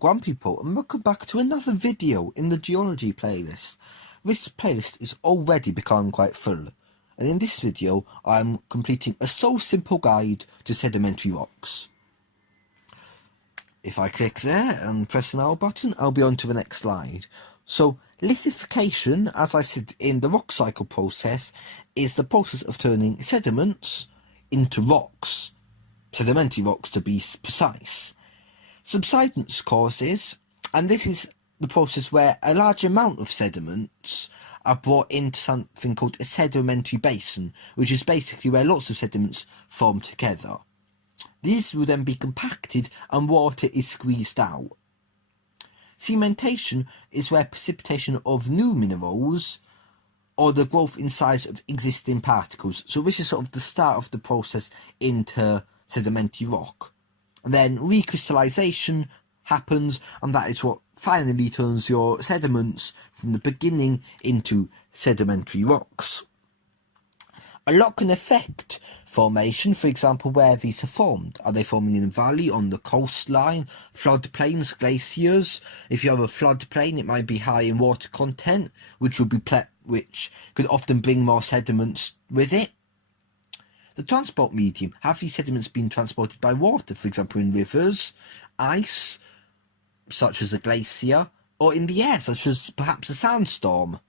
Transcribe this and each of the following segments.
Grand people, and welcome back to another video in the geology playlist. This playlist is already becoming quite full, and in this video I'm completing a so simple guide to sedimentary rocks. If I click there and press an L button, I'll be on to the next slide. So lithification, as I said in the rock cycle process, is the process of turning sediments into rocks, sedimentary rocks to be precise. Subsidence causes, and this is the process where a large amount of sediments are brought into something called a sedimentary basin, which is basically where lots of sediments form together. These will then be compacted and water is squeezed out. Cementation is where precipitation of new minerals or the growth in size of existing particles. So this is sort of the start of the process into sedimentary rock. And then recrystallization happens, and that is what finally turns your sediments from the beginning into sedimentary rocks. A lot can affect formation, for example, where these are formed. Are they forming in a valley, on the coastline, floodplains, glaciers? If you have a floodplain, it might be high in water content, which could often bring more sediments with it. The transport medium, have these sediments been transported by water, for example in rivers, ice, such as a glacier, or in the air, such as perhaps a sandstorm?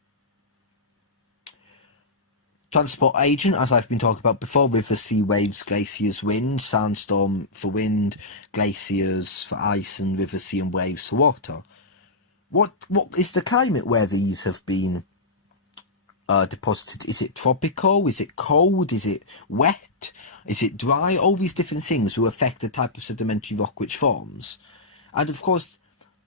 Transport agent, as I've been talking about before, rivers, sea waves, glaciers, wind, sandstorm for wind, glaciers for ice, and river, sea and waves for water. What is the climate where these have been deposited? Is it tropical? Is it cold? Is it wet? Is it dry? All these different things will affect the type of sedimentary rock which forms. And of course,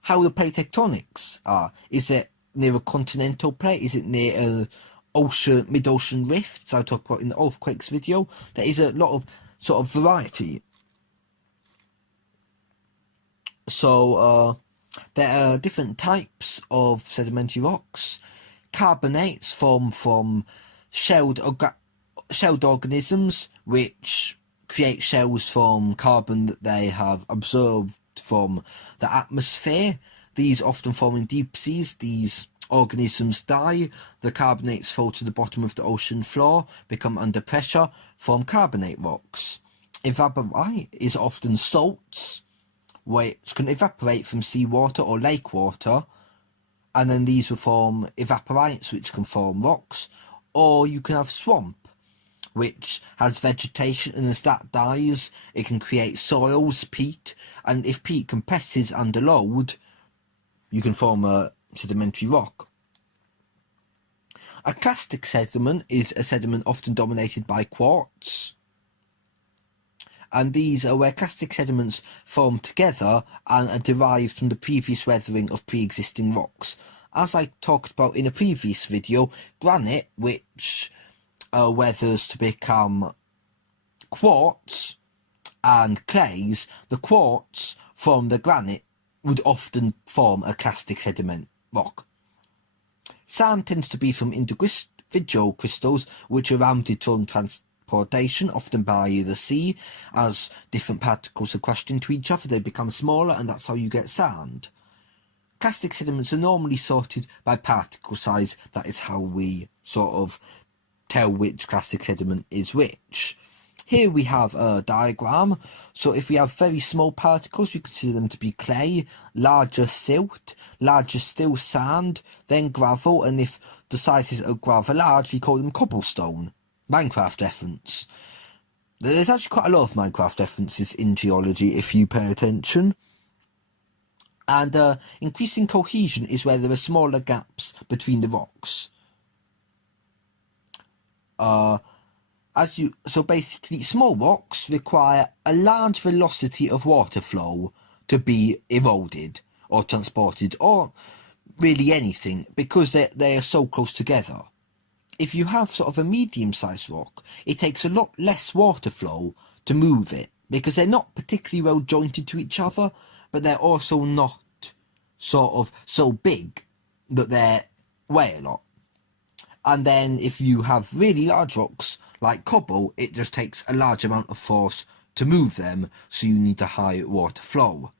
how the plate tectonics are. Is it near a continental plate? Is it near a ocean, mid-ocean rift, as I talked about in the earthquakes video? There is a lot of sort of variety. So there are different types of sedimentary rocks. Carbonates form from shelled organisms, which create shells from carbon that they have absorbed from the atmosphere. These often form in deep seas. These organisms die, the carbonates fall to the bottom of the ocean floor, become under pressure, form carbonate rocks. Evaporite is often salts, which can evaporate from seawater or lake water, and then these will form evaporites, which can form rocks. Or you can have swamp, which has vegetation, and as that dies, it can create soils, peat, and if peat compresses under load, you can form a sedimentary rock. A clastic sediment is a sediment often dominated by quartz, and these are where clastic sediments form together and are derived from the previous weathering of pre-existing rocks. As I talked about in a previous video, granite, which weathers to become quartz, and clays, the quartz from the granite would often form a clastic sediment rock. Sand tends to be from individual crystals which are rounded during transportation, often by the sea. As different particles are crushed into each other, they become smaller, and that's how you get sand. Clastic sediments are normally sorted by particle size. That is how we sort of tell which clastic sediment is which. Here we have a diagram. So if we have very small particles, we consider them to be clay, larger silt, larger still sand, then gravel, and if the sizes of gravel are large, we call them cobblestone. Minecraft reference. There's actually quite a lot of Minecraft references in geology if you pay attention. And increasing cohesion is where there are smaller gaps between the rocks. So basically, small rocks require a large velocity of water flow to be eroded or transported, or really anything, because they are so close together. If you have sort of a medium-sized rock, it takes a lot less water flow to move it, because they're not particularly well jointed to each other, but they're also not sort of so big that they weigh a lot. And then if you have really large rocks like cobble, it just takes a large amount of force to move them, so you need a high water flow.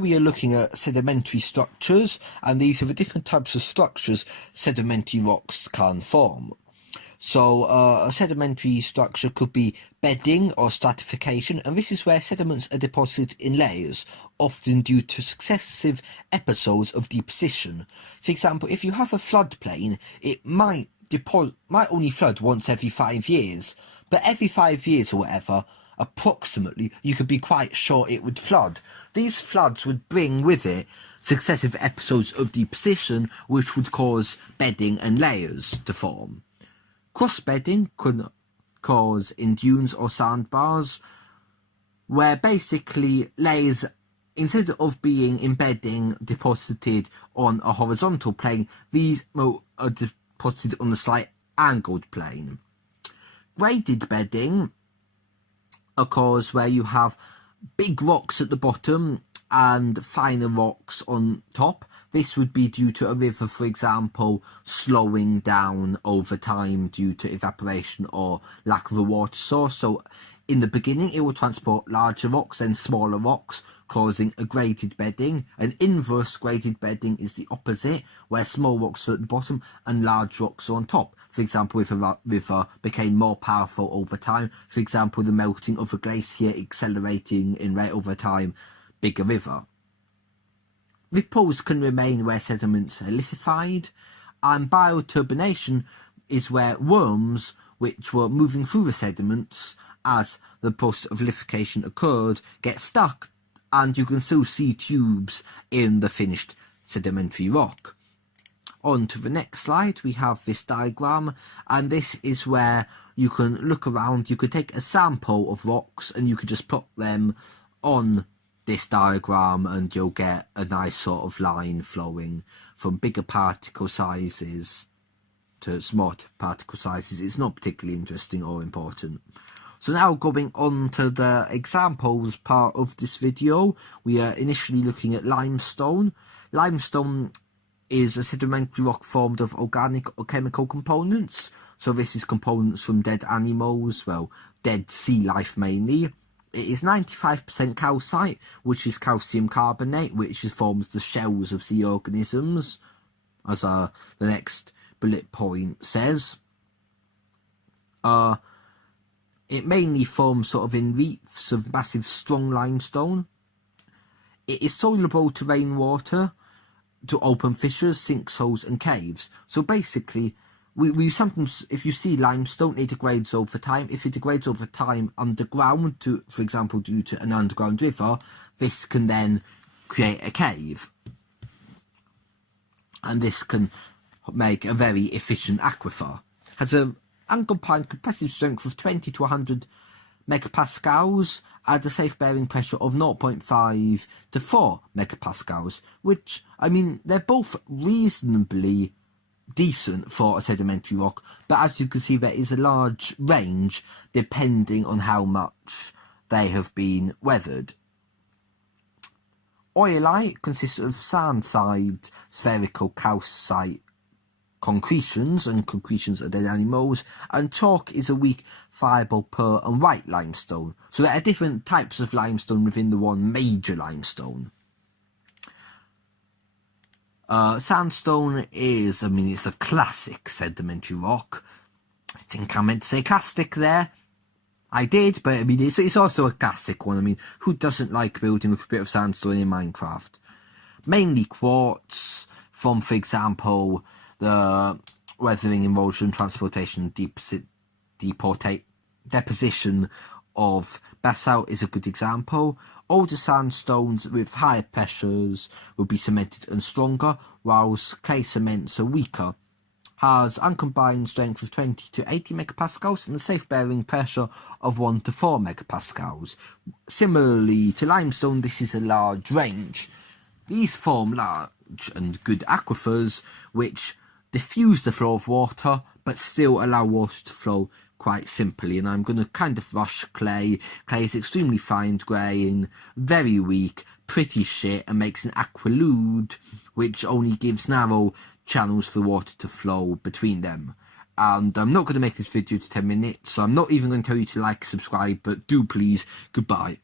We are looking at sedimentary structures, and these are the different types of structures sedimentary rocks can form. So a sedimentary structure could be bedding or stratification, and this is where sediments are deposited in layers, often due to successive episodes of deposition. For example, if you have a floodplain, it might only flood once every 5 years, but every 5 years or whatever, approximately, you could be quite sure it would flood. These floods would bring with it successive episodes of deposition, which would cause bedding and layers to form. Cross-bedding could cause in dunes or sandbars, where basically layers, instead of being embedding deposited on a horizontal plane, these are deposited on a slight angled plane. Graded bedding occurs where you have big rocks at the bottom and finer rocks on top. This would be due to a river, for example, slowing down over time due to evaporation or lack of a water source. So in the beginning it will transport larger rocks, then smaller rocks, causing a graded bedding. An inverse graded bedding is the opposite, where small rocks are at the bottom and large rocks are on top. For example, if a river became more powerful over time, for example, the melting of a glacier accelerating in rate over time, bigger river. Ripples can remain where sediments are lithified, and bioturbination is where worms, which were moving through the sediments as the process of lithification occurred, get stuck, and you can still see tubes in the finished sedimentary rock. On to the next slide, we have this diagram, and this is where you can look around. You could take a sample of rocks and you could just put them on this diagram and you'll get a nice sort of line flowing from bigger particle sizes to small particle sizes. It's not particularly interesting or important. So now going on to the examples part of this video, we are initially looking at limestone. Limestone is a sedimentary rock formed of organic or chemical components. So this is components from dead animals, well, dead sea life mainly. It is 95% calcite, which is calcium carbonate, which forms the shells of sea organisms, as the next bullet point says. It mainly forms sort of in reefs of massive strong limestone. It is soluble to rainwater, to open fissures, sinkholes and caves. So basically, we sometimes, if you see limestone, it degrades over time. If it degrades over time underground, for example, due to an underground river, this can then create a cave. And this can make a very efficient aquifer. Has an uncombined compressive strength of 20 to 100 megapascals at a safe bearing pressure of 0.5 to 4 megapascals, which, I mean, they're both reasonably decent for a sedimentary rock, but as you can see, there is a large range depending on how much they have been weathered. Oilite consists of sand-side spherical calcite concretions, and concretions are dead animals, and chalk is a weak, fiable pearl and white limestone. So there are different types of limestone within the one major limestone. Sandstone is, I mean, it's a classic sedimentary rock. I think I meant to say clastic there. I did, but I mean, it's also a classic one. I mean, who doesn't like building with a bit of sandstone in Minecraft? Mainly quartz from, for example, the weathering, erosion, transportation, deposition of basalt is a good example. Older sandstones with higher pressures will be cemented and stronger, whilst clay cements are weaker. Has uncombined strength of 20 to 80 megapascals and a safe bearing pressure of 1 to 4 megapascals. Similarly to limestone, this is a large range. These form large and good aquifers which diffuse the flow of water but still allow water to flow quite simply. And I'm going to kind of rush clay. Clay is extremely fine grained, very weak, pretty shit, and makes an aqueduct which only gives narrow channels for water to flow between them. And I'm not going to make this video to 10 minutes, so I'm not even going to tell you to like, subscribe, but do please. Goodbye.